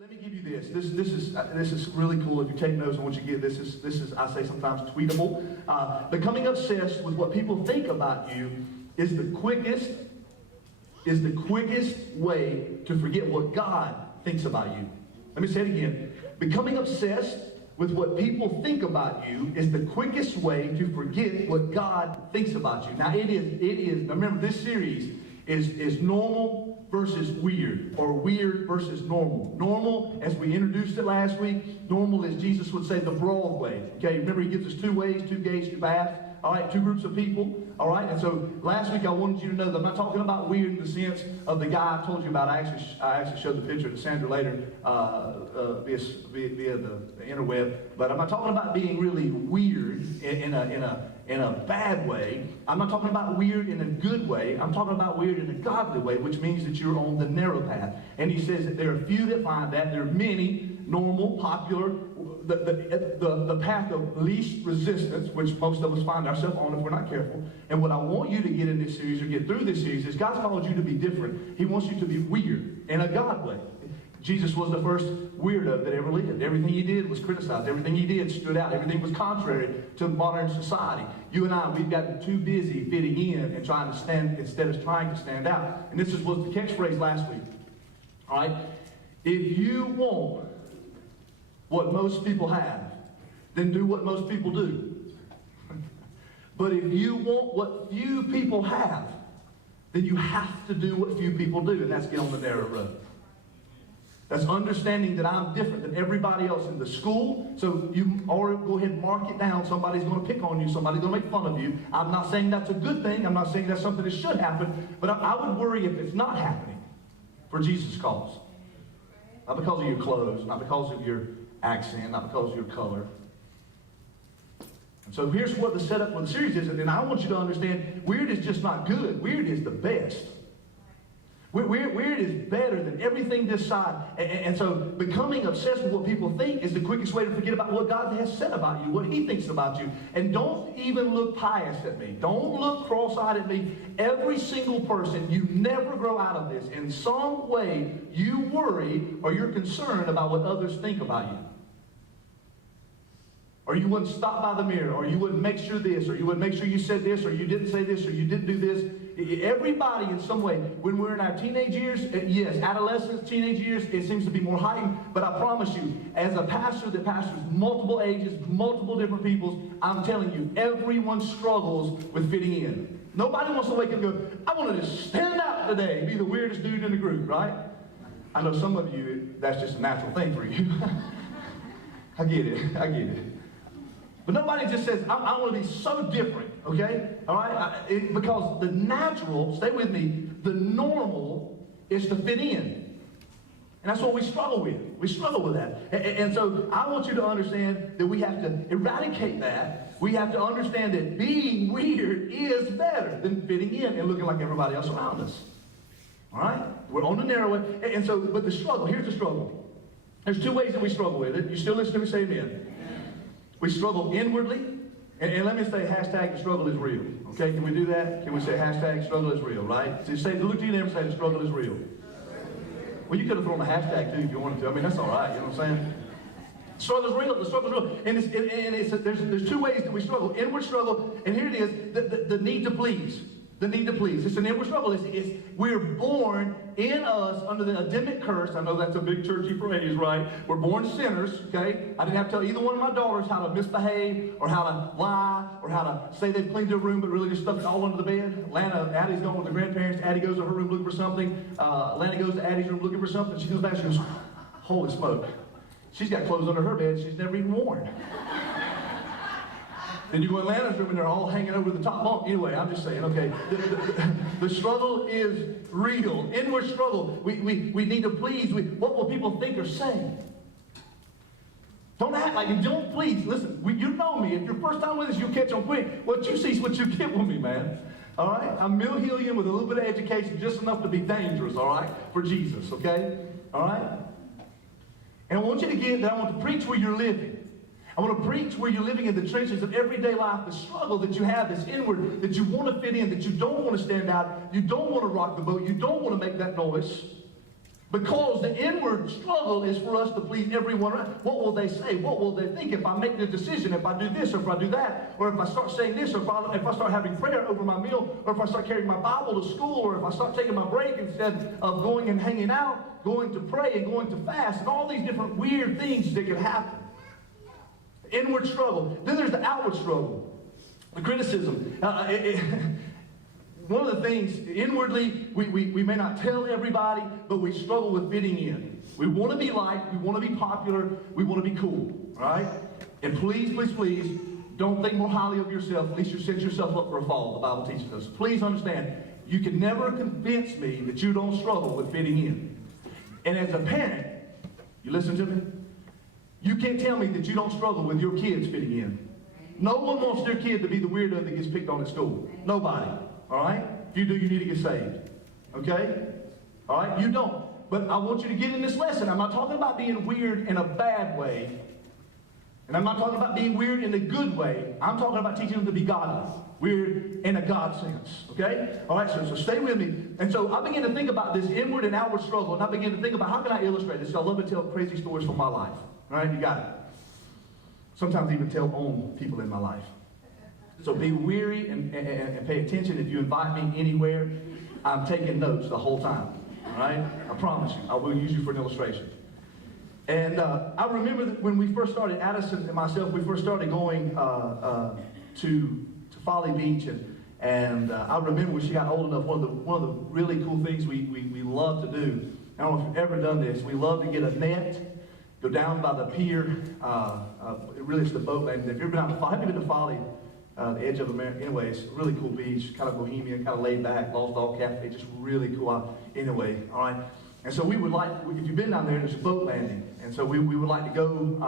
Let me give you this. This is really cool. If you take notes, I want you to get this. This is I say sometimes tweetable. Becoming obsessed with what people think about you is the quickest way to forget what God thinks about you. Let me say it again. Becoming obsessed with what people think about you is the quickest way to forget what God thinks about you. Now it is. Now remember, this series is normal versus weird, or weird versus normal. Normal, as we introduced it last week, normal is, Jesus would say, the broad way. Okay, remember he gives us two ways, two gates, two paths. All right, two groups of people. All right, and so last week I wanted you to know that I'm not talking about weird in the sense of the guy I told you about. I actually showed the picture to Sandra later via the interweb. But I'm not talking about being really weird in a bad way. I'm not talking about weird in a good way. I'm talking about weird in a godly way, which means that you're on the narrow path. And he says that there are few that find that. There are many, normal, popular, the path of least resistance, which most of us find ourselves on if we're not careful. And what I want you to get in this series, or get through this series, is God's called you to be different. He wants you to be weird in a God way. Jesus was the first weirdo that ever lived. Everything he did was criticized. Everything he did stood out. Everything was contrary to modern society. You and I, we've gotten too busy fitting in and trying to stand instead of trying to stand out. And this was the catchphrase last week. All right? If you want what most people have, then do what most people do. But if you want what few people have, then you have to do what few people do, and that's get on the narrow road. That's understanding that I'm different than everybody else in the school. So you already go ahead and mark it down. Somebody's going to pick on you. Somebody's going to make fun of you. I'm not saying that's a good thing. I'm not saying that's something that should happen. But I would worry if it's not happening for Jesus' cause. Not because of your clothes, not because of your accent, not because of your color. And so here's what the setup for the series is. And I want you to understand, weird is just not good. Weird is the best. Weird is better than everything this side. And so becoming obsessed with what people think is the quickest way to forget about what God has said about you, what he thinks about you. And don't even look pious at me. Don't look cross-eyed at me. Every single person, you never grow out of this. In some way, you worry or you're concerned about what others think about you. Or you wouldn't stop by the mirror, or you wouldn't make sure this, or you wouldn't make sure you said this, or you didn't say this, or you didn't do this. Everybody in some way, when we're in our teenage years, yes, adolescence, teenage years, it seems to be more heightened, but I promise you, as a pastor that pastors multiple ages, multiple different peoples, I'm telling you, everyone struggles with fitting in. Nobody wants to wake up and go, I want to just stand out today, be the weirdest dude in the group, right? I know some of you, that's just a natural thing for you. I get it. But nobody just says, I want to be so different, okay? All right? Because the natural, stay with me, the normal is to fit in. And that's what we struggle with. We struggle with that. And so I want you to understand that we have to eradicate that. We have to understand that being weird is better than fitting in and looking like everybody else around us. All right? We're on the narrow way. And so, but the struggle, here's the struggle. There's two ways that we struggle with it. You still listen to me say amen? We struggle inwardly, and let me say hashtag the struggle is real. Okay, can we do that? Can we say hashtag struggle is real, right? So say, look to your neighbor and say the struggle is real. Well, you could have thrown a hashtag too if you wanted to. I mean, that's all right, you know what I'm saying? The struggle is real, the struggle is real. And there's two ways that we struggle. Inward struggle, and here it is, the need to please. The need to please. It's an inward struggle. We're born in us under the Adamic curse. I know that's a big churchy phrase, right? We're born sinners, okay? I didn't have to tell either one of my daughters how to misbehave or how to lie or how to say they've cleaned their room but really just stuffed it all under the bed. Addie's going with the grandparents. Addie goes to her room looking for something. Lana goes to Addie's room looking for something. She comes back and she goes, holy smoke. She's got clothes under her bed she's never even worn. Then you go in Lana's room and they're all hanging over the top bunk. Anyway, I'm just saying, okay, the struggle is real. Inward struggle. We need to please. What will people think or say? Don't act like you don't please. Listen, you know me. If you're first time with us, you'll catch on quick. What you see is what you get with me, man. All right? I'm Mill Hillian with a little bit of education, just enough to be dangerous, all right, for Jesus, okay? All right? And I want you to get that I want to preach where you're living. I want to preach where you're living in the trenches of everyday life, the struggle that you have, this inward, that you want to fit in, that you don't want to stand out, you don't want to rock the boat, you don't want to make that noise. Because the inward struggle is for us to please everyone around. What will they say? What will they think if I make the decision, if I do this, or if I do that, or if I start saying this, or if I start having prayer over my meal, or if I start carrying my Bible to school, or if I start taking my break instead of going and hanging out, going to pray and going to fast, and all these different weird things that could happen. Inward struggle. Then there's the outward struggle. The criticism. One of the things, inwardly, we may not tell everybody, but we struggle with fitting in. We want to be liked, we want to be popular, we want to be cool, right? And please, please, please, don't think more highly of yourself, at least you set yourself up for a fall, the Bible teaches us. Please understand, you can never convince me that you don't struggle with fitting in. And as a parent, you listen to me? You can't tell me that you don't struggle with your kids fitting in. No one wants their kid to be the weirdo that gets picked on at school. Nobody. All right? If you do, you need to get saved. Okay? All right? You don't. But I want you to get in this lesson. I'm not talking about being weird in a bad way. And I'm not talking about being weird in a good way. I'm talking about teaching them to be godly. Weird in a God sense. Okay? All right, so stay with me. And so I began to think about this inward and outward struggle. And I began to think about how can I illustrate this? I love to tell crazy stories from my life. All right? You got it. Sometimes even tell on people in my life. So be weary and pay attention. If you invite me anywhere, I'm taking notes the whole time. All right? I promise you. I will use you for an illustration. And I remember that when we first started, Addison and myself, we first started going to Folly Beach. And I remember when she got old enough, one of the really cool things we love to do, I don't know if you've ever done this, we love to get a net, go down by the pier. Really, it's the boat landing. If you've ever been out to Folly, have you been to Folly? The edge of America. Anyway, it's a really cool beach, kind of bohemian, kind of laid back, Lost Dog Cafe, just really cool. Anyway, all right. And so we would like, if you've been down there, there's a boat landing. And so we would like to go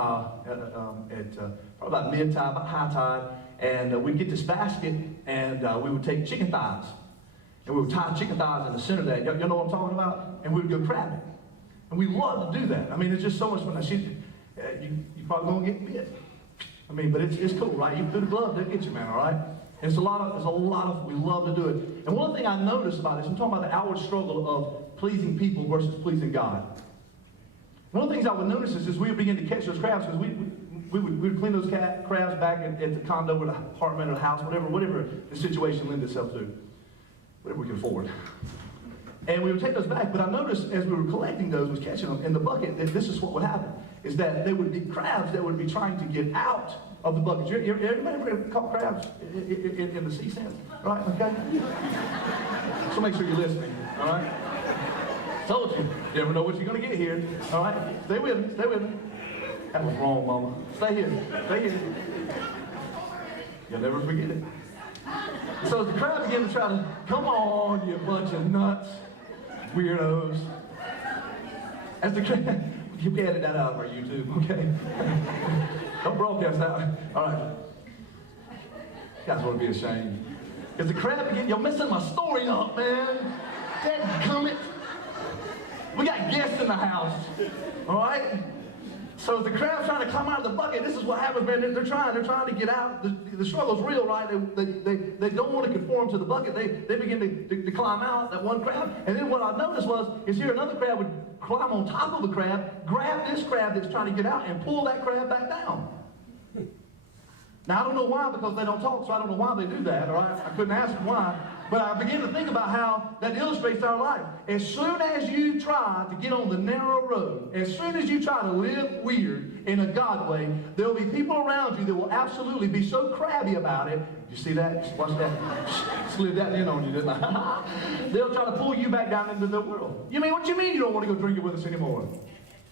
at probably about mid-tide, about high tide, and we'd get this basket, and we would take chicken thighs. And we would tie chicken thighs in the center of that. Y'all know what I'm talking about? And we would go crabbing. And we love to do that. I mean, it's just so much fun. I see you probably going to get bit. I mean, but it's cool, right? You put a glove, they'll get you, man, all right? And there's a lot of, we love to do it. And one thing I noticed about this, I'm talking about the outward struggle of pleasing people versus pleasing God. One of the things I would notice is we would begin to catch those crabs, because we would clean those crabs back at the condo or the apartment or the house, whatever the situation lends itself to, whatever we can afford. And we would take those back, but I noticed as we were collecting those, was catching them in the bucket, that this is what would happen, is that there would be crabs that would be trying to get out of the bucket. Everybody ever caught crabs in the sea sense? Right, okay? So make sure you're listening, all right? Told you, you never know what you're going to get here, all right? Stay with me, stay with me. That was wrong, mama. Stay here. You'll never forget it. So as the crab began to try to, come on, you bunch of nuts, weirdos. As the crab, you can edit that out of our YouTube, okay? Don't broadcast that. All right. You guys want to be ashamed. As the crab began, you're messing my story up, man. Dadgummit. We got guests in the house, all right? So as the crab's trying to climb out of the bucket, this is what happens, man. They're trying to get out. The struggle's real, right? They don't want to conform to the bucket. They begin to climb out, that one crab. And then what I noticed is here another crab would climb on top of the crab, grab this crab that's trying to get out, and pull that crab back down. Now, I don't know why, because they don't talk, so I don't know why they do that, all right? I couldn't ask them why. But I began to think about how that illustrates our life. As soon as you try to get on the narrow road, as soon as you try to live weird in a God way, there will be people around you that will absolutely be so crabby about it. You see that? Just watch that. Slid that in on you, didn't I? They'll try to pull you back down into the world. What do you mean you don't want to go drinking with us anymore?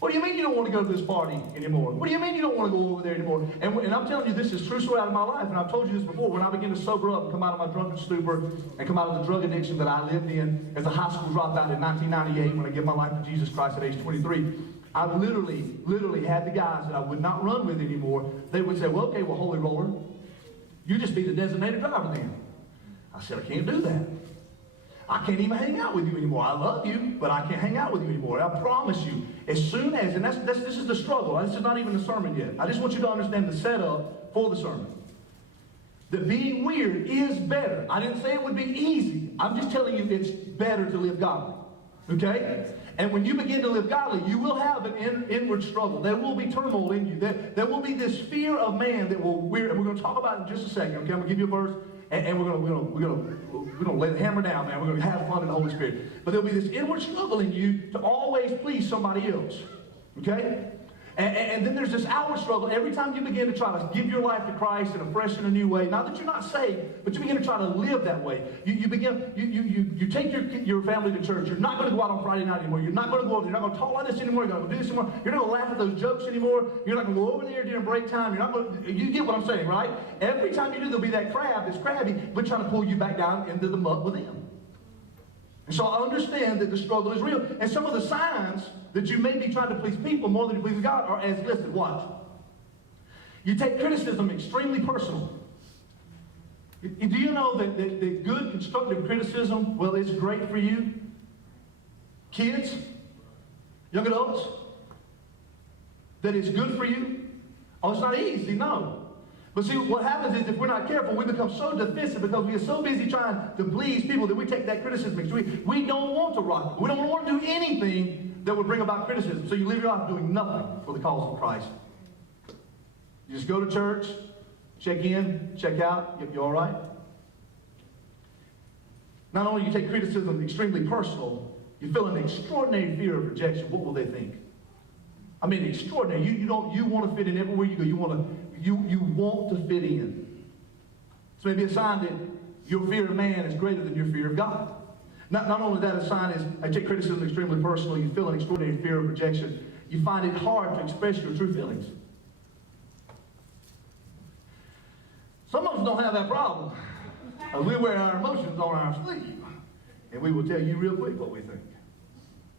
What do you mean you don't want to go to this party anymore? What do you mean you don't want to go over there anymore? And I'm telling you, this is true story out of my life. And I've told you this before. When I began to sober up and come out of my drunken stupor and come out of the drug addiction that I lived in as a high school dropout in 1998 when I gave my life to Jesus Christ at age 23, I literally had the guys that I would not run with anymore. They would say, well, okay, well, holy roller, you just be the designated driver then. I said, I can't do that. I can't even hang out with you anymore. I love you, but I can't hang out with you anymore. I promise you. As soon as, and this is the struggle. This is not even the sermon yet. I just want you to understand the setup for the sermon. That being weird is better. I didn't say it would be easy. I'm just telling you it's better to live godly. Okay? And when you begin to live godly, you will have an inward struggle. There will be turmoil in you. There will be this fear of man that will weird. And we're going to talk about it in just a second. Okay, I'm going to give you a verse, and we're going to lay the hammer down, man. We're going to have fun in the Holy Spirit. But there'll be this inward struggle in you to always please somebody else. Okay? And then there's this outward struggle. Every time you begin to try to give your life to Christ in a fresh and a new way, not that you're not saved, but you begin to try to live that way. You take your family to church. You're not going to go out on Friday night anymore. You're not going to go over there. You're not going to talk like this anymore. You're not going to do this anymore. You're not going to laugh at those jokes anymore. You're not going to go over there during break time. You're not going to, you get what I'm saying, right? Every time you do, there'll be that crab that's crabby, but trying to pull you back down into the muck with him. And so I understand that the struggle is real. And some of the signs that you may be trying to please people more than you please God are as listed. Watch. You take criticism extremely personal. Do you know that good constructive criticism, well, it's great for you? Kids, young adults, that it's good for you? Oh, it's not easy, no. But see, what happens is if we're not careful, we become so defensive because we are so busy trying to please people that we take that criticism. We don't want to rock. We don't want to do anything that would bring about criticism. So you live your life doing nothing for the cause of Christ. You just go to church, check in, check out, you all right? Not only do you take criticism extremely personal, you feel an extraordinary fear of rejection. What will they think? I mean, extraordinary. You want to fit in everywhere you go. You want to fit in. So maybe a sign that your fear of man is greater than your fear of God. Not only that, a sign is I take criticism extremely personal. You feel an extraordinary fear of rejection. You find it hard to express your true feelings. Some of us don't have that problem. We wear our emotions on our sleeve, and we will tell you real quick what we think.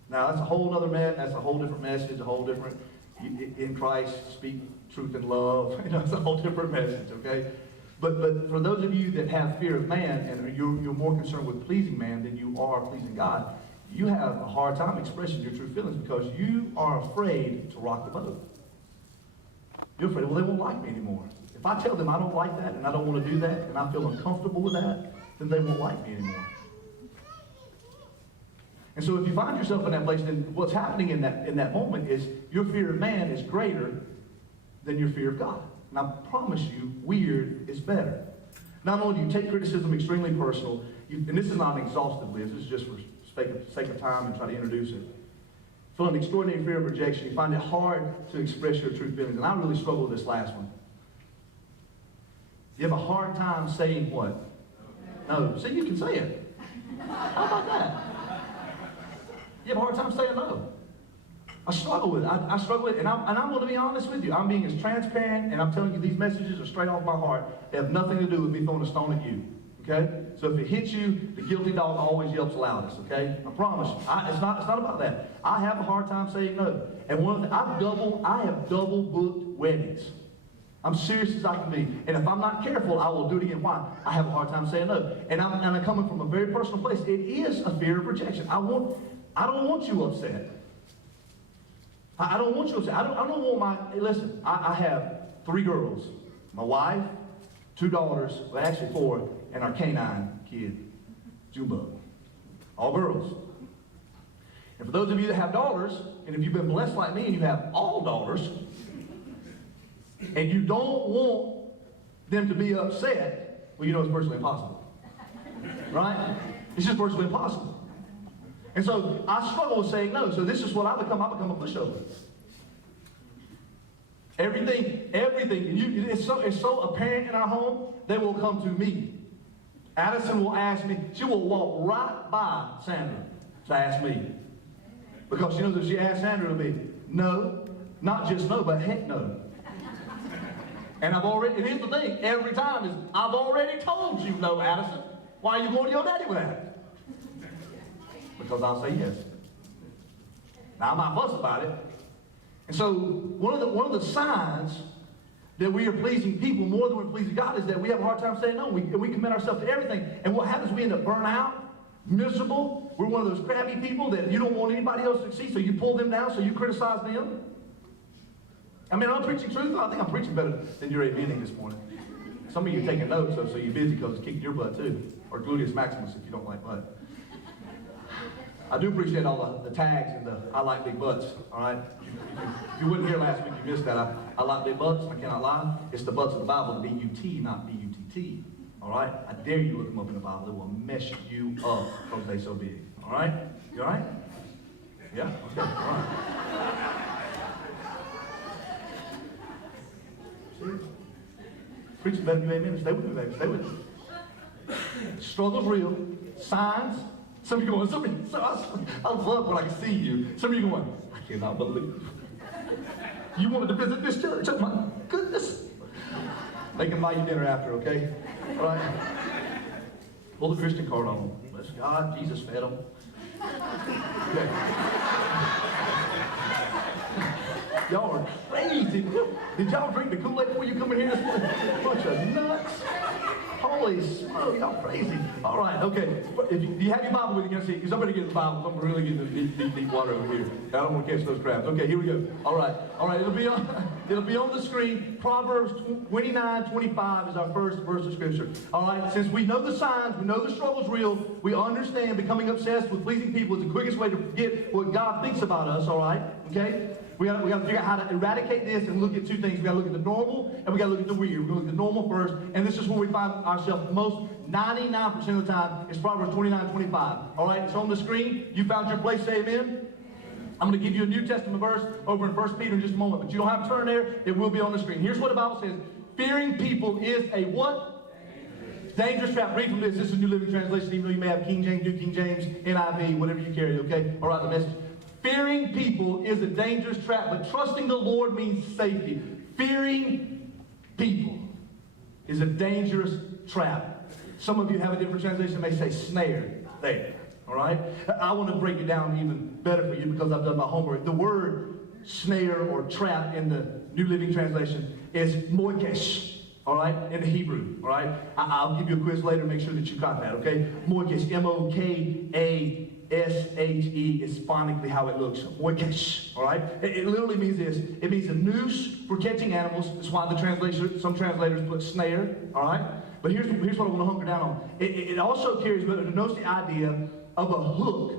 Now that's a whole other mess. That's a whole different message. A whole different in Christ speak truth and love. It's a whole different message. Okay, but for those of you that have fear of man and you're more concerned with pleasing man than you are pleasing God, you have a hard time expressing your true feelings because you are afraid to rock the boat. You're afraid, well, they won't like me anymore. If I tell them I don't like that and I don't want to do that and I feel uncomfortable with that, then they won't like me anymore. And so if you find yourself in that place, then what's happening in that moment is your fear of man is greater than your fear of God. And I promise you, weird is better. Not only do you take criticism extremely personal, and this is not an exhaustive list, this is just for sake of time and try to introduce it. Feel an extraordinary fear of rejection. You find it hard to express your true feelings. And I really struggle with this last one. You have a hard time saying what? No. See, you can say it. How about that? You have a hard time saying no. I struggle with it. I struggle with it. And I'm going to be honest with you. I'm being as transparent, and I'm telling you these messages are straight off my heart. They have nothing to do with me throwing a stone at you. Okay? So if it hits you, the guilty dog always yelps loudest. Okay? I promise you. It's not about that. I have a hard time saying no. And one of the, I have double booked weddings. I'm serious as I can be. And if I'm not careful, I will do it again. Why? I have a hard time saying no. And I'm coming from a very personal place. It is a fear of rejection. I don't want you upset. I don't want you upset. I don't want my, listen, I have 3 girls. My wife, 2 daughters, well actually 4, and our canine kid, Junebug. All girls. And for those of you that have daughters, and if you've been blessed like me and you have all daughters, and you don't want them to be upset, well, you know it's virtually impossible. Right? It's just virtually impossible. And so I struggle with saying no. So this is what I become. I become a pushover. Everything. It's so apparent in our home, they will come to me. Addison will ask me. She will walk right by Sandra to ask me. Because she knows if she asks Sandra, it'll be no. Not just no, but heck no. And and here's the thing, every time is, I've already told you no, Addison. Why are you going to your daddy with that? Because I'll say yes. Now I might fuss about it. And so one of the signs that we are pleasing people more than we're pleasing God is that we have a hard time saying no. We commit ourselves to everything. And what happens, we end up burnt out, miserable. We're one of those crabby people that you don't want anybody else to succeed, so you pull them down, so you criticize them. I mean, I'm preaching truth. I think I'm preaching better than you're amening this morning. Some of you are taking notes, so you're busy because it's kicking your butt too. Or gluteus maximus if you don't like butt. I do appreciate all the tags and the I like big butts, all right? If you wasn't here last week, you missed that. I like big butts, I cannot lie. It's the butts of the Bible, the B-U-T, not B-U-T-T, all right? I dare you look them up in the Bible. It will mess you up because they're so big, all right? You all right? Yeah? Okay, all right. See? Preaching better than you amen. Stay with me, baby. Stay with me. Struggle's real. Signs. Some of you going, I love when I can see you. Some of you going, I cannot believe. You wanted to visit this church. Oh my goodness. They can buy you dinner after, okay? All right? Pull the Christian card on them. Bless God, Jesus fed them. Okay. Y'all are crazy. Did y'all drink the Kool-Aid before you come in here this morning? Bunch of nuts. Holy smoke, y'all crazy. All right, okay. Do you have your Bible with you? Can I see? Because I'm going to get the Bible. I'm really getting the deep water over here. I don't want to catch those crabs. Okay, here we go. All right. It'll be on the screen. Proverbs 29:25 is our first verse of Scripture. All right. Since we know the signs, we know the struggle's real, we understand becoming obsessed with pleasing people is the quickest way to forget what God thinks about us. All right. Okay. We got to figure out how to eradicate this and look at two things. We got to look at the normal and we got to look at the weird. We're going to look at the normal first, and this is where we find ourselves most 99% of the time. It's Proverbs 29:25. All right, it's on the screen. You found your place. Say amen. I'm going to give you a New Testament verse over in 1 Peter in just a moment, but you don't have to turn there. It will be on the screen. Here's what the Bible says: fearing people is a what? Dangerous trap. Read from this. This is New Living Translation, even though you may have King James, New King James, NIV, whatever you carry. Okay. All right. The message. Fearing people is a dangerous trap, but trusting the Lord means safety. Fearing people is a dangerous trap. Some of you have a different translation. They say snare there. All right? I want to break it down even better for you because I've done my homework. The word snare or trap in the New Living Translation is moikesh. All right? In the Hebrew. All right? I'll give you a quiz later to make sure that you got that. Okay? Moikesh. M-O-K-A. S-H-E is phonetically how it looks. Moikesh. All right? It literally means this. It means a noose for catching animals. That's why some translators put snare. All right? But here's what I want to hunker down on. It also carries with it, it denotes the idea of a hook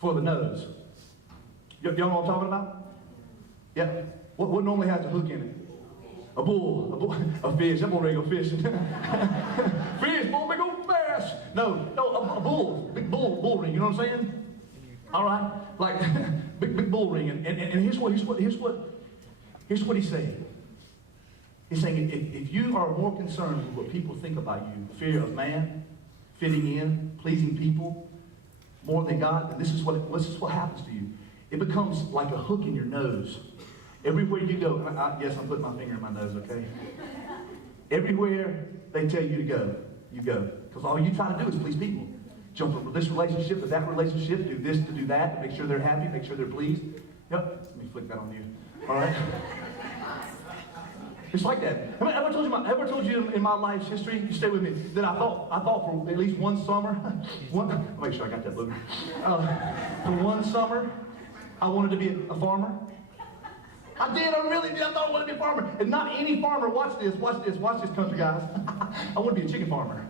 for the nose. Y'all know what I'm talking about? Yeah. What normally has a hook in it? A bull, a fish. I'm gonna go fishing. Fish, boy, big old bass. No, a bull, big bull ring. You know what I'm saying? All right, like big bull ring. And here's what he's saying. He's saying if you are more concerned with what people think about you, fear of man, fitting in, pleasing people, more than God, then this is what happens to you. It becomes like a hook in your nose. Everywhere you go, yes, I'm putting my finger in my nose, okay? Everywhere they tell you to go, you go. Because all you try to do is please people. Jump from this relationship to that relationship, do this to do that, to make sure they're happy, make sure they're pleased. Yep, let me flick that on you. All right? It's like that. Have I ever told you in my life's history, you stay with me, that I thought for at least one summer, I'll make sure I got that booger. For one summer, I wanted to be a farmer. I did, I really did. I thought I wanted to be a farmer. And not any farmer, watch this, country guys. I want to be a chicken farmer.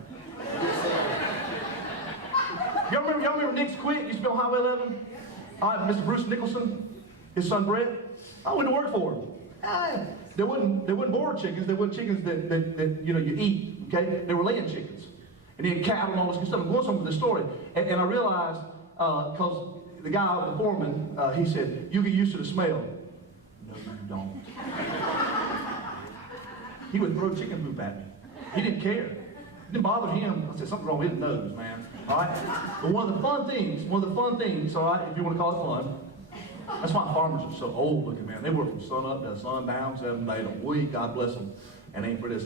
Y'all remember Nick's Quick? Used to be on Highway 11? All right, Mr. Bruce Nicholson, his son Brett. I went to work for him. There wasn't board chickens. There wasn't chickens that you eat. Okay, they were laying chickens, and they had cattle and all this good stuff. I'm going somewhere with this story, and I realized because the guy, the foreman, he said, "You get used to the smell." No, you don't. He would throw chicken poop at me. He didn't care. It didn't bother him. I said, something wrong with his nose, man. All right? But one of the fun things, all right, if you want to call it fun, that's why farmers are so old looking, man. They work from sun up to sundown, 7 days a week. God bless them. And ain't for this.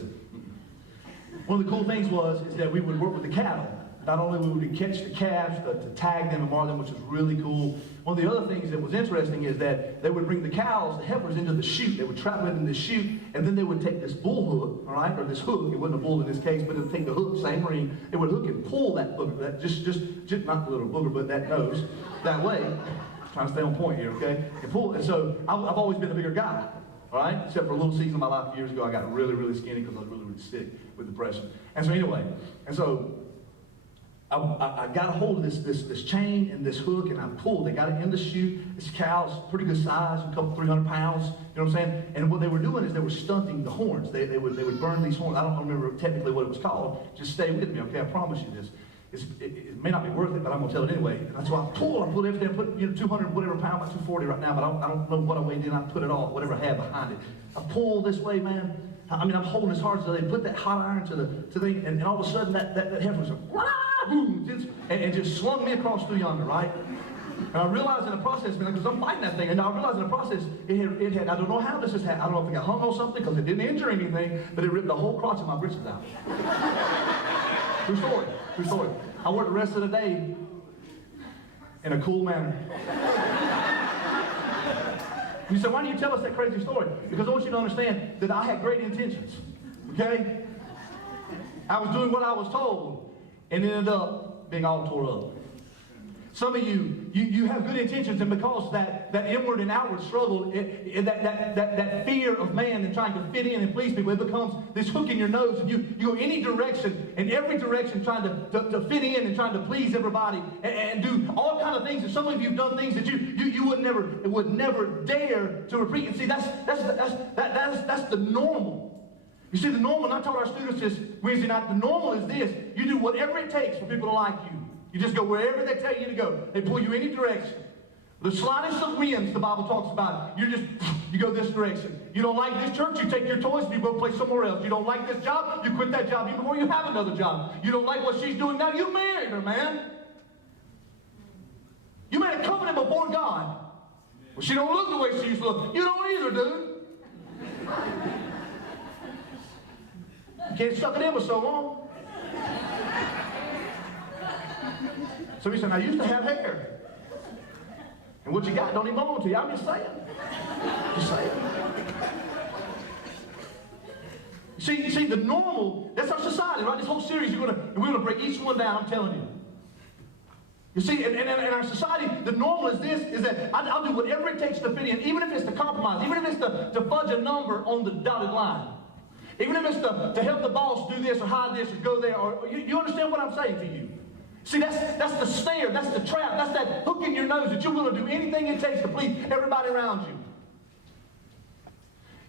One of the cool things is that we would work with the cattle. Not only would we catch the calves to tag them and mar them, which was really cool. One of the other things that was interesting is that they would bring the cows, the heifers, into the chute. They would trap them in the chute, and then they would take this bull hook, all right, or this hook. It wasn't a bull in this case, but it would take the hook, same ring. It would hook and pull that booger, that just not the little booger, but that nose, that way. Trying to stay on point here, okay? And pull. And so I've always been a bigger guy, all right? Except for a little season of my life years ago, I got really, really skinny because I was really, really sick with depression. And so anyway, I got a hold of this chain and this hook, and I pulled. They got it in the chute. This cow's pretty good size, a couple 300 pounds. You know what I'm saying? And what they were doing is they were stunting the horns. They would burn these horns. I don't remember technically what it was called. Just stay with me, okay? I promise you this. It may not be worth it, but I'm gonna tell it anyway. And so I pulled everything. I put 200 whatever pound, about 240 right now, but I don't know what I weighed in. I put it all, whatever I had behind it. I pulled this way, man. I mean, I'm holding as hard as they put that hot iron to the thing, and all of a sudden that heifer was like, boom, and just slung me across through yonder, right? And I realized in the process, man, because I'm fighting that thing, and I realized in the process, it had I don't know how this has happened. I don't know if it got hung on something, because it didn't injure anything, but it ripped the whole crotch of my britches out. True story, true story. I worked the rest of the day in a cool manner. You say, why do you tell us that crazy story? Because I want you to understand that I had great intentions, okay? I was doing what I was told, and it ended up being all tore up. Some of you have good intentions, and because that inward and outward struggle, that fear of man and trying to fit in and please people, it becomes this hook in your nose, and you go any direction, in every direction, trying to fit in and trying to please everybody, and do all kind of things. And some of you have done things that you would never dare to repeat. And see, that's the normal. You see, the normal, and I told our students this Wednesday night, the normal is this: you do whatever it takes for people to like you. You just go wherever they tell you to go. They pull you any direction. The slightest of winds, the Bible talks about, you go this direction. You don't like this church, you take your toys and you go play somewhere else. You don't like this job, you quit that job even before you have another job. You don't like what she's doing now, you married her, man. You made a covenant before God. Well, she don't look the way she used to look. You don't either, dude. You can't suck it in for so long. So he said, I used to have hair. And what you got don't even belong to you. I'm just saying. Just saying. See, the normal, that's our society, right? This whole series, we're going to break each one down, I'm telling you. You see, in our society, the normal is this, is that I'll do whatever it takes to fit in, even if it's to compromise, even if it's to fudge a number on the dotted line. Even if it's to help the boss do this or hide this or go there, or you understand what I'm saying to you? See, that's the snare, that's the trap, that's that hook in your nose that you're going to do anything it takes to please everybody around you.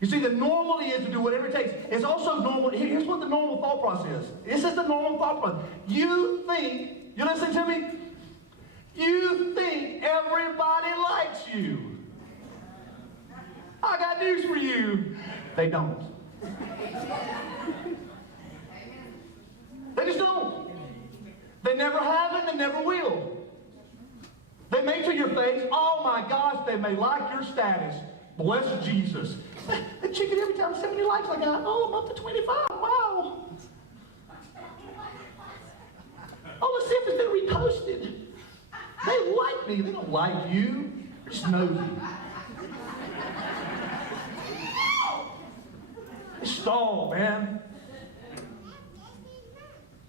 You see, the normal is to do whatever it takes. It's also normal. Here's what the normal thought process is. This is the normal thought process. You think, you listening to me? You think everybody likes you. I got news for you. They don't. They just don't. They never have and they never will. They may to your face, oh my gosh, they may like your status. Bless Jesus. They check it every time, 70 likes I got. Oh, I'm up to 25. Wow. Oh, let's see if it's been reposted. They like me. They don't like you. They're just nosy. Stall, man.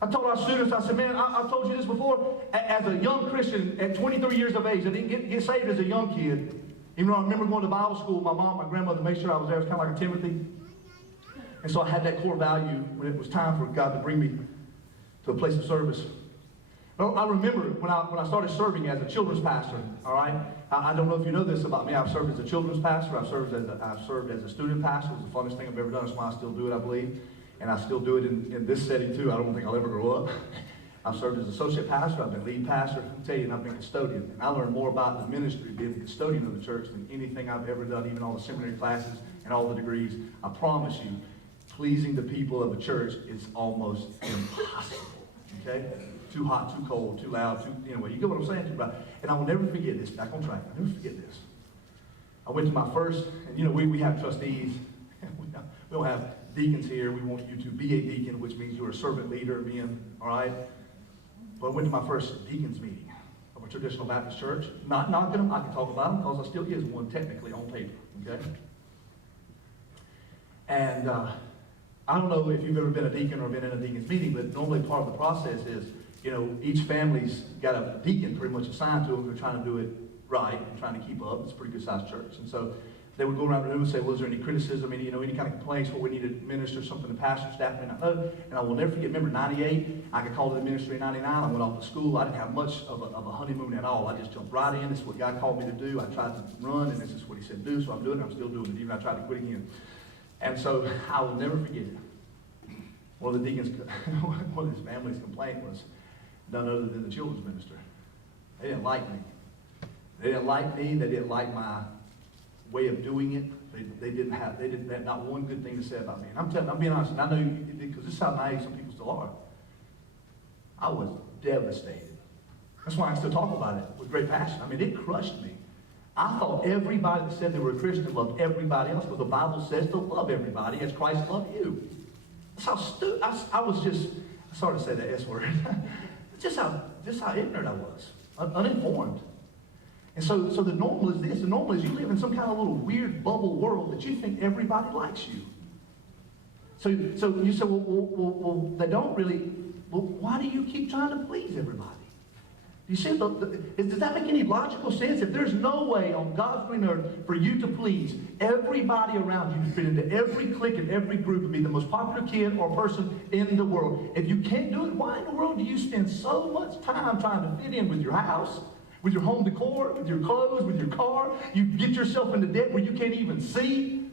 I told our students, I said, man, I've told you this before. As a young Christian, at 23 years of age, I didn't get saved as a young kid. Even though I remember going to Bible school, my mom, my grandmother made sure I was there. It was kind of like a Timothy. And so I had that core value when it was time for God to bring me to a place of service. Well, I remember when I started serving as a children's pastor, all right? I don't know if you know this about me. I've served as a children's pastor. I've served as a student pastor. It was the funnest thing I've ever done. That's why I still do it, I believe. And I still do it in this setting, too. I don't think I'll ever grow up. I've served as associate pastor. I've been lead pastor. I tell you, and I've been custodian. And I learned more about the ministry being the custodian of the church than anything I've ever done, even all the seminary classes and all the degrees. I promise you, pleasing the people of a church is almost impossible. Okay? Too hot, too cold, too loud, anyway, you get what I'm saying? And I will never forget this. Back on track. I'll never forget this. I went to my first, and we have trustees. We don't have deacons here. We want you to be a deacon, which means you're a servant leader, all right? But I went to my first deacons meeting of a traditional Baptist church. Not knocking them. I can talk about them because I still is one technically on paper, okay? And I don't know if you've ever been a deacon or been in a deacon's meeting, but normally part of the process is, each family's got a deacon pretty much assigned to them. They're trying to do it right and trying to keep up. It's a pretty good sized church. And so they would go around the room and say, well, is there any criticism, any kind of complaints, what we need to minister, something the pastor, staff may not know. And I will never forget, remember 98, I got called to the ministry in 99, I went off to school, I didn't have much of a honeymoon at all. I just jumped right in, this is what God called me to do. I tried to run, and this is what he said do, so I'm doing it, I'm still doing it, even I tried to quit again. And so I will never forget it. One of the deacons, one of his family's complaint was none other than the children's minister. They didn't like me. They didn't like me, they didn't like my way of doing it. They didn't have not one good thing to say about me. And I'm being honest, and I know because this is how naive some people still are. I was devastated. That's why I still talk about it with great passion. I mean, it crushed me. I thought everybody that said they were a Christian loved everybody else, but the Bible says to love everybody as Christ loved you. That's how stupid. I was just, sorry to say that S word, just how ignorant I was, uninformed. And so the normal is this. The normal is you live in some kind of little weird bubble world that you think everybody likes you. So you say, well, they don't really. Well, why do you keep trying to please everybody? You see, does that make any logical sense? If there's no way on God's green earth for you to please everybody around you to fit into every clique and every group and be the most popular kid or person in the world, if you can't do it, why in the world do you spend so much time trying to fit in with your house, with your home decor, with your clothes, with your car? You get yourself into debt where you can't even see.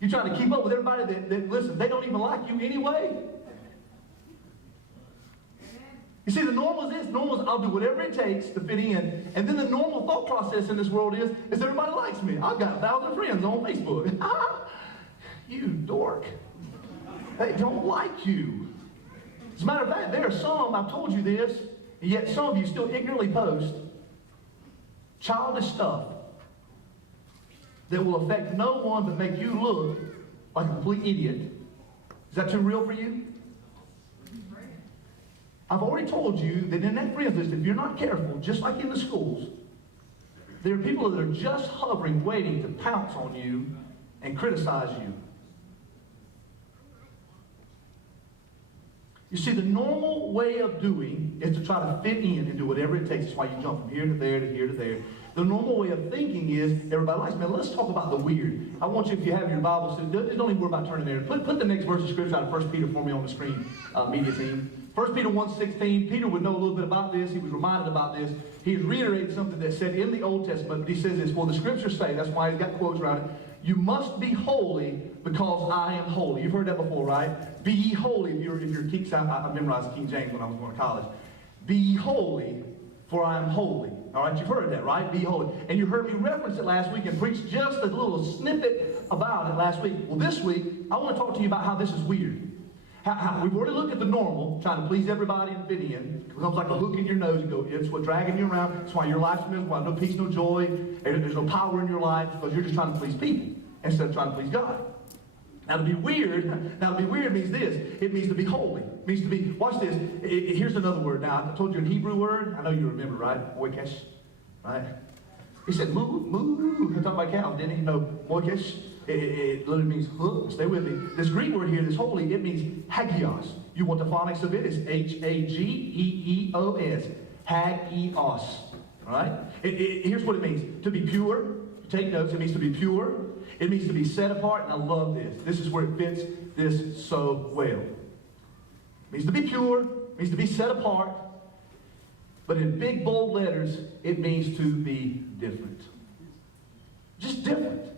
You're trying to keep up with everybody that listen, they don't even like you anyway. You see, the normal is this. Normal is I'll do whatever it takes to fit in. And then the normal thought process in this world is everybody likes me. I've got 1,000 friends on Facebook. You dork. They don't like you. As a matter of fact, there are some, I've told you this, and yet some of you still ignorantly post childish stuff that will affect no one but make you look like a complete idiot. Is that too real for you? I've already told you that in that friends list, if you're not careful, just like in the schools, there are people that are just hovering, waiting to pounce on you and criticize you. You see, the normal way of doing is to try to fit in and do whatever it takes. That's why you jump from here to there to here to there. The normal way of thinking is everybody likes me. Let's talk about the weird. I want you, if you have your Bible, don't even worry about turning there. Put the next verse of Scripture out of 1 Peter for me on the screen, media team. 1 Peter 1:16, Peter would know a little bit about this. He was reminded about this. He reiterated something that said in the Old Testament, but he says this, for the Scriptures say, that's why he's got quotes around it, you must be holy because I am holy. You've heard that before, right? Be ye holy. If you're King, I memorized King James when I was going to college. Be ye holy, for I am holy. All right, you've heard that, right? Be holy. And you heard me reference it last week and preach just a little snippet about it last week. Well, this week, I want to talk to you about how this is weird. We've already looked at the normal, trying to please everybody and fit in. It becomes like a hook in your nose. You go, it's what's dragging you around. It's why your life's miserable. No peace, no joy. There's no power in your life because you're just trying to please people instead of trying to please God. Now to be weird means this. It means to be holy. It means to be, watch this. Here's another word. Now, I told you a Hebrew word. I know you remember, right? Moikesh, right? He said, moo, moo. He talked about cows, didn't he? No, moikesh. It literally means hook. Stay with me. This Greek word here, this holy, it means hagios. You want the phonics of it? It's Hageeos. Hagios. All right? Here's what it means. To be pure. Take notes. It means to be pure. It means to be set apart. And I love this. This is where it fits this so well. It means to be pure. It means to be set apart. But in big, bold letters, it means to be different. Just different.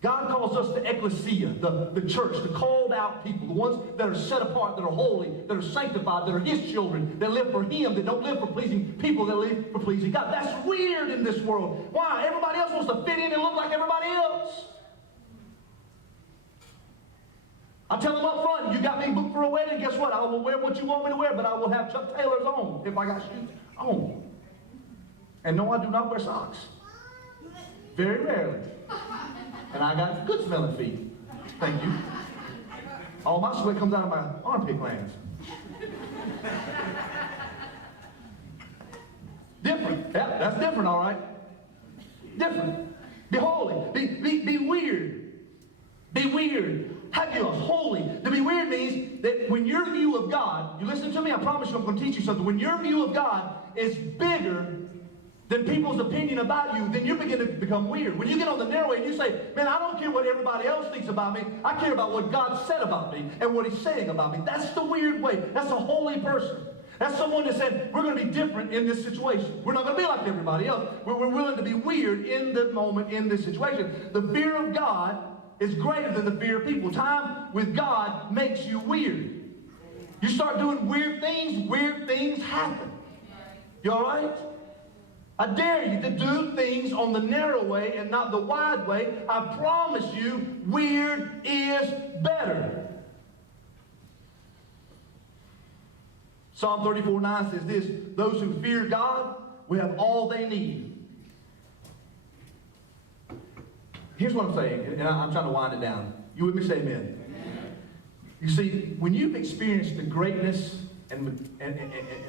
God calls us the ecclesia, the church, the called out people, the ones that are set apart, that are holy, that are sanctified, that are His children, that live for Him, that don't live for pleasing people, that live for pleasing God. That's weird in this world. Why? Everybody else wants to fit in and look like everybody else. I tell them up front, you got me booked for a wedding, guess what? I will wear what you want me to wear, but I will have Chuck Taylors on if I got shoes on. And no, I do not wear socks. Very rarely. And I got good smelling feet. Thank you. All my sweat comes out of my armpit glands. Different. Yeah, that's different, all right. Different. Be holy. Be weird. Be weird. Hagios, holy. To be weird means that when your view of God, you listen to me, I promise you I'm going to teach you something. When your view of God is bigger than people's opinion about you, then you begin to become weird. When you get on the narrow way and you say, man, I don't care what everybody else thinks about me. I care about what God said about me and what he's saying about me. That's the weird way. That's a holy person. That's someone that said, we're going to be different in this situation. We're not going to be like everybody else. We're willing to be weird in the moment, in this situation. The fear of God is greater than the fear of people. Time with God makes you weird. You start doing weird things happen. You all right? I dare you to do things on the narrow way and not the wide way. I promise you, weird is better. Psalm 34:9 says this, those who fear God will have all they need. Here's what I'm saying, and I'm trying to wind it down. You with me? Say amen. You see, when you've experienced the greatness and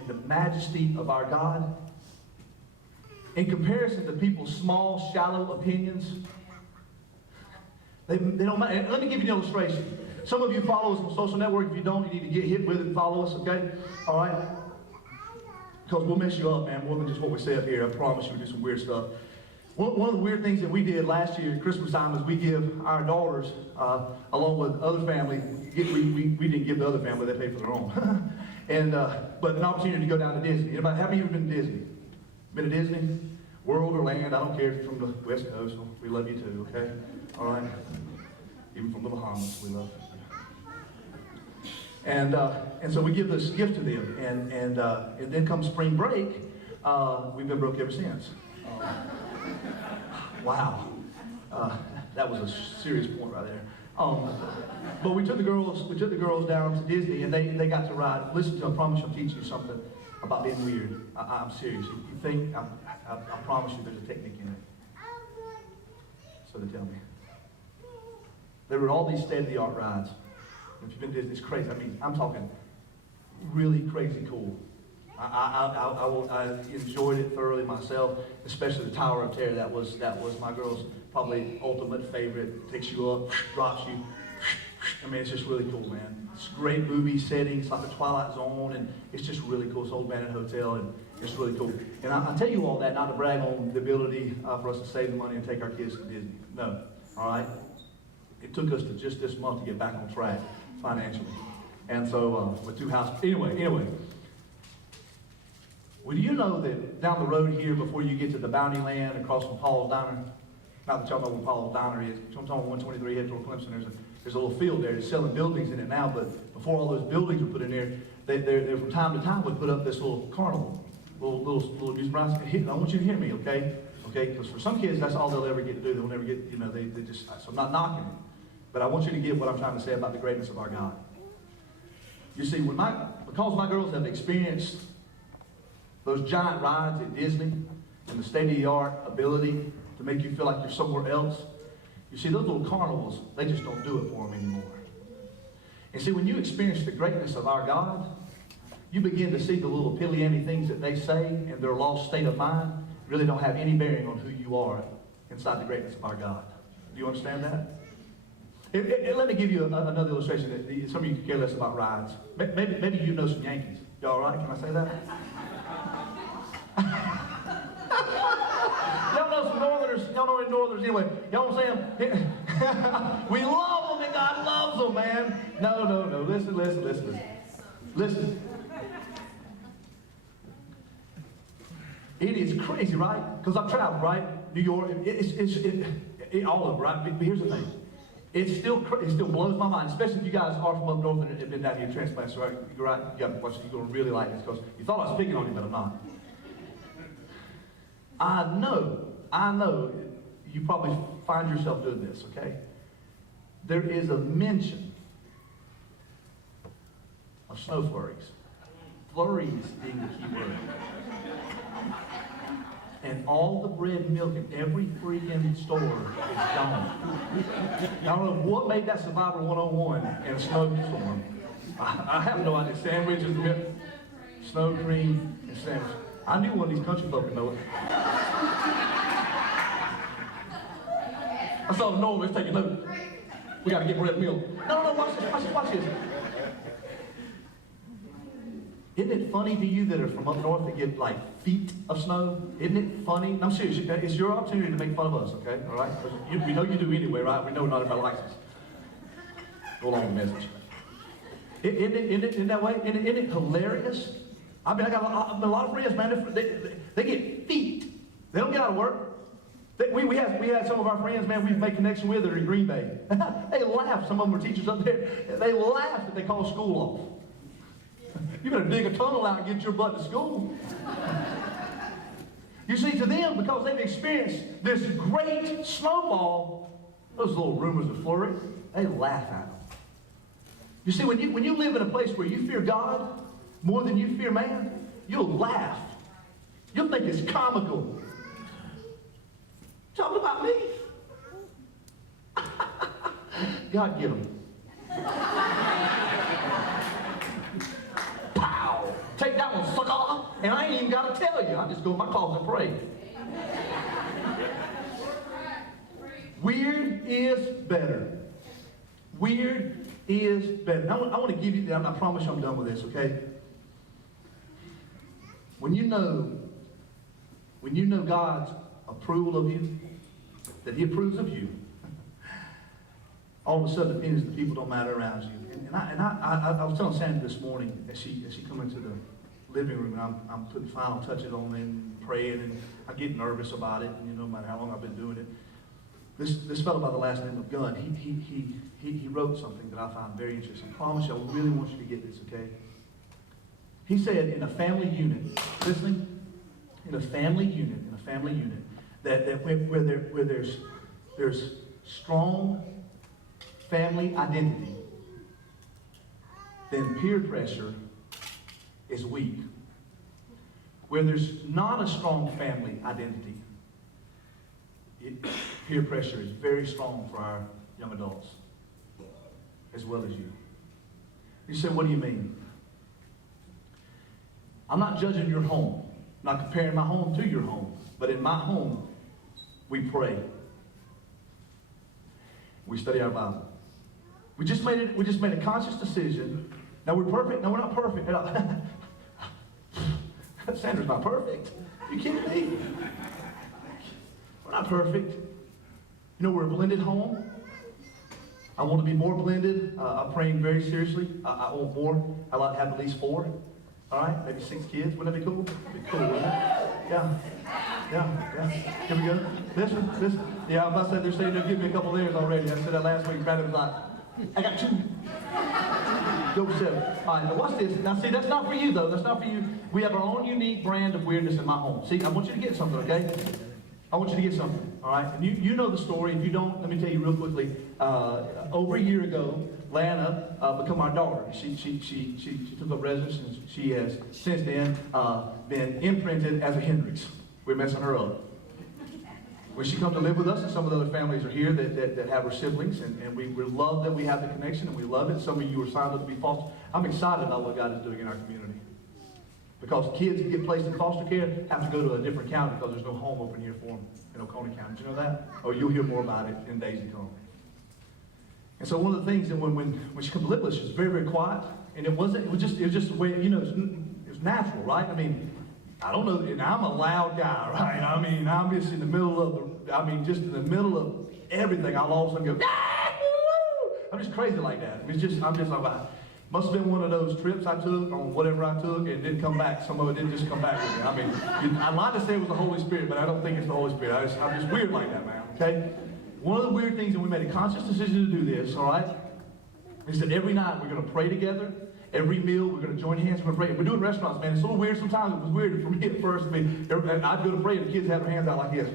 the majesty of our God, in comparison to people's small, shallow opinions, they don't matter. And let me give you an illustration. Some of you follow us on social network. If you don't, you need to get hit with it and follow us, okay? All right? Because we'll mess you up, man, more than just what we say up here. I promise you, we'll do some weird stuff. One of the weird things that we did last year at Christmas time is we give our daughters, along with other family, we didn't give the other family, they paid for their own. But an opportunity to go down to Disney. Anybody, how many of you have been to Disney? Been to Disney? World or land, I don't care if you're from the West Coast, we love you too, okay? All right? Even from the Bahamas, we love you. And so we give this gift to them, and then comes spring break, we've been broke ever since. Wow. That was a serious point right there. But we took the girls down to Disney, and they got to ride. Listen to, I promise I'll teach you something about being weird. I'm serious. You think, I promise you there's a technique in it. So they tell me. There were all these state-of-the-art rides. If you've been to Disney, it's crazy. I mean, I'm talking really crazy cool. I enjoyed it thoroughly myself, especially the Tower of Terror. That was my girl's probably ultimate favorite. It takes you up, drops you. I mean, it's just really cool, man. It's great movie settings, like the Twilight Zone, and it's just really cool. It's Old Abandoned Hotel, and it's really cool. And I tell you all that not to brag on the ability for us to save the money and take our kids to Disney. No, all right? It took us to just this month to get back on track financially. And so, with 2 houses. Anyway. Well, do you know that down the road here, before you get to the Bounty Land across from Paul's Diner, not that y'all know where Paul's Diner is, I'm talking 123 head toward Clemson, there's a little field there. It's selling buildings in it now, but before all those buildings were put in there, they from time to time would put up this little carnival, little amusement rides. I want you to hear me, okay? Okay, because for some kids, that's all they'll ever get to do. They'll never get, they just, so I'm not knocking it. But I want you to get what I'm trying to say about the greatness of our God. You see, because my girls have experienced those giant rides at Disney and the state-of-the-art ability to make you feel like you're somewhere else, you see, those little carnivals, they just don't do it for them anymore. And see, when you experience the greatness of our God, you begin to see the little pilly-amy things that they say and their lost state of mind really don't have any bearing on who you are inside the greatness of our God. Do you understand that? Let me give you another illustration that some of you can care less about rides. Maybe you know some Yankees. You all right? Can I say that? Y'all know some Northerners. Y'all know any Northerners anyway. Y'all know what I'm saying? We love them and God loves them, man. No. Listen. It is crazy, right? Because I've traveled, right? New York, all over, right? But here's the thing. It still blows my mind, especially if you guys are from up north and have been down here transplants, right? You're right. You're going to really like this because you thought I was picking on you, but I'm not. I know you probably find yourself doing this, okay? There is a mention of snow flurries. Flurries being the key word. And all the bread and milk in every freaking store is gone. I don't know what made that Survivor 101 in a snowstorm. I have no idea. Sandwiches, milk, snow cream, and sandwiches. I knew one of these country folk would know it. I saw the Norm, let's take a note. We got to get bread and milk. No, watch this. Isn't it funny to you that are from up north that get like feet of snow? Isn't it funny? I'm serious. It's your opportunity to make fun of us, okay? All right? We know you do anyway, right? We know not everybody likes us. Go along with the message. Isn't it that way? Isn't it hilarious? I mean, I got a lot of friends, man. They get feet. They don't get out of work. We had some of our friends, man, we've made connection with that are in Green Bay. They laugh. Some of them were teachers up there. They laugh that they call school off. You better dig a tunnel out and get your butt to school. You see, to them, because they've experienced this great snowfall, those little rumors of flurry, they laugh at them. You see, when you live in a place where you fear God more than you fear man, you'll laugh. You'll think it's comical. Talking about me. God get them. Pow! Take that one, sucker! And I ain't even got to tell you. I just go in my closet and pray. Weird is better. Weird is better. Now, I want to give you that. I promise you I'm done with this, okay? When you know God's approval of you, that He approves of you, all of a sudden the opinions of the people don't matter around you. And I was telling Sandy this morning as she come into the living room, and I'm putting final touches on it and praying, and I get nervous about it, and no matter how long I've been doing it. This fellow by the last name of Gunn, he wrote something that I find very interesting. I promise you, I really want you to get this, okay? He said in a family unit, listening, in a family unit, that where there's strong family identity, then peer pressure is weak. Where there's not a strong family identity, peer pressure is very strong for our young adults, as well as you. You say, what do you mean? I'm not judging your home. I'm not comparing my home to your home. But in my home, we pray. We study our Bible. We just made a conscious decision. Now we're perfect. No, we're not perfect. Sandra's not perfect. You kidding me? We're not perfect. We're a blended home. I want to be more blended. I'm praying very seriously. I want more. I'd like to have at least 4. All right, maybe 6 kids. Wouldn't that be cool? That'd be cool, wouldn't it? Yeah. Here we go. This. Yeah, I'm about to say they're saying they'll give me a couple of theirs already. I said that last week. Brandon was like, I got 2. Go 7. All right, now watch this. Now see, that's not for you though. That's not for you. We have our own unique brand of weirdness in my home. See, I want you to get something, okay? I want you to get something, all right? And you know the story. If you don't, let me tell you real quickly. Over a year ago, Lana became our daughter. She took up residence, and she has since then been imprinted as a Hendricks. We're messing her up. When she comes to live with us, and some of the other families are here that have her siblings, and we love that we have the connection, and we love it. Some of you are signed up to be foster. I'm excited about what God is doing in our community. Because kids who get placed in foster care have to go to a different county because there's no home open here for them in Oconee County. Did you know that? Oh, you'll hear more about it in days to come. And so one of the things that when she came to live with us, she was very, very quiet. And it was just the way, it was natural, right? I mean, I don't know, and I'm a loud guy, right? I mean, I'm just in the middle of everything. I'll all of a sudden go, ah, woo! I'm just crazy like that. I'm just like, must have been one of those trips I took on whatever I took and didn't come back. Some of it didn't just come back with me. I mean, I'd like to say it was the Holy Spirit, but I don't think it's the Holy Spirit. I'm just weird like that, man, okay? One of the weird things, and we made a conscious decision to do this, all right, is that every night we're going to pray together. Every meal, we're going to join hands, we're going to pray. We do it in restaurants, man. It's a little weird sometimes. It was weird for me at first. I mean, I'd go to pray and the kids have their hands out like this.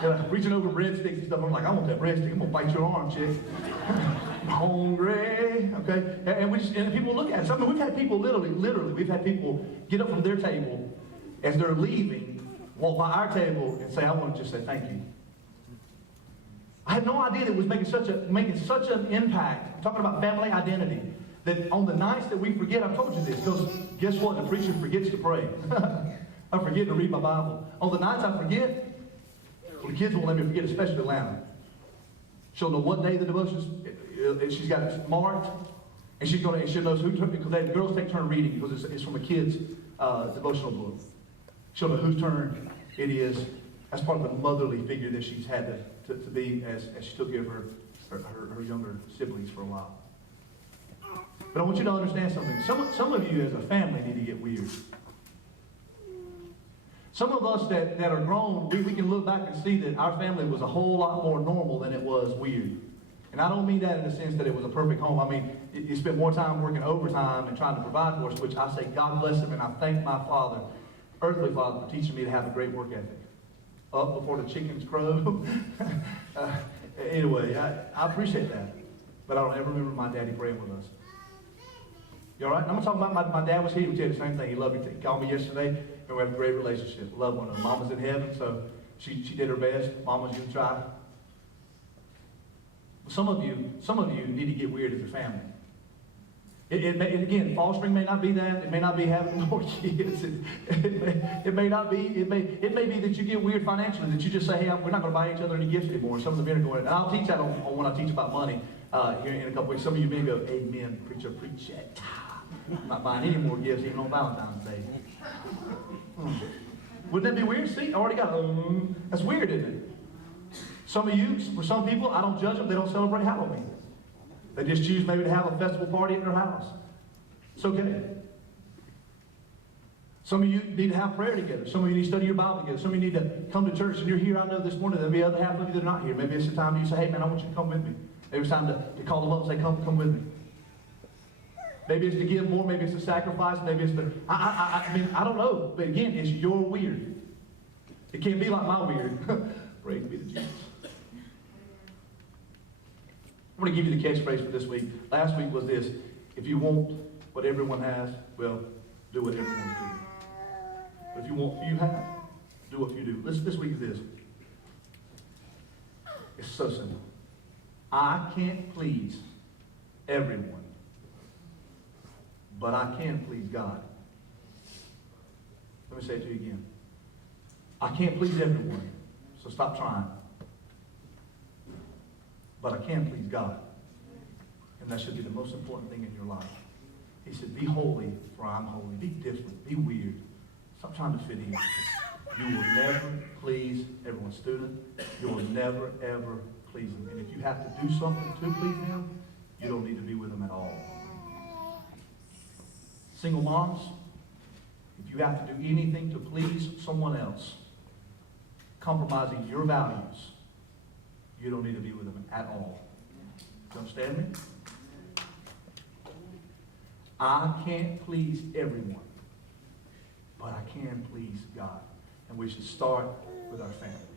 They're like reaching over breadsticks and stuff. I'm like, I want that breadstick. I'm going to bite your arm, chick. I'm hungry, okay? And people look at us. I mean, we've had people literally, we've had people get up from their table as they're leaving, walk by our table and say, I want to just say thank you. I had no idea that it was making such an impact. I'm talking about family identity. That on the nights that we forget, I've told you this, because guess what? The preacher forgets to pray. I forget to read my Bible. On the nights I forget, well, the kids won't let me forget, especially Lana. She'll know what day the devotions, she's got it marked. And she'll know who, because the girls take turn reading, because it's from a kid's devotional book. She'll know whose turn it is. That's part of the motherly figure that she's had to be as she took care of her younger siblings for a while. But I want you to understand something. Some of you as a family need to get weird. Some of us that are grown, we can look back and see that our family was a whole lot more normal than it was weird. And I don't mean that in the sense that it was a perfect home. I mean, you spent more time working overtime and trying to provide for us, which I say God bless him, and I thank my father, earthly father, for teaching me to have a great work ethic. Up before the chickens crow. Anyway, I appreciate that. But I don't ever remember my daddy praying with us. You all right? I'm going to talk about my dad was here. He would tell you the same thing. He loved me. He called me yesterday, and we have a great relationship. Love one of them. Mama's in heaven, so she did her best. Mama's going to try. Some of you need to get weird as a family. Again, fostering may not be that. It may not be having more kids. It may not be. It may be that you get weird financially. That you just say, "Hey, we're not going to buy each other any gifts anymore." Some of the men are going, and I'll teach that on when I teach about money here in a couple weeks. Some of you men go, "Amen, preacher, preach it." I'm not buying any more gifts even on Valentine's Day. Wouldn't that be weird? See, I already got that's weird, isn't it? Some of you, for some people, I don't judge them. They don't celebrate Halloween. They just choose maybe to have a festival party at their house. It's okay. Some of you need to have prayer together. Some of you need to study your Bible together. Some of you need to come to church. And you're here, I know this morning. There'll be other half of you that are not here. Maybe it's the time you say, "Hey, man, I want you to come with me." Maybe it's time to call them up and say, come with me. Maybe it's to give more. Maybe it's to sacrifice. Maybe it's to... I mean, I don't know. But again, it's your weird. It can't be like my weird. Praise be to Jesus. I'm going to give you the catchphrase for this week. Last week was this: if you want what everyone has, well, do what everyone's doing. But if you want what you have, do what you do. This week is this. It's so simple. I can't please everyone, but I can please God. Let me say it to you again. I can't please everyone, so stop trying. But I can please God. And that should be the most important thing in your life. He said, be holy, for I'm holy. Be different. Be weird. Stop trying to fit in. You will never please everyone. Student, you will never, ever please them. And if you have to do something to please them, you don't need to be with them at all. Single moms, if you have to do anything to please someone else, compromising your values, you don't need to be with them at all. Do you understand me? I can't please everyone, but I can please God. And we should start with our family.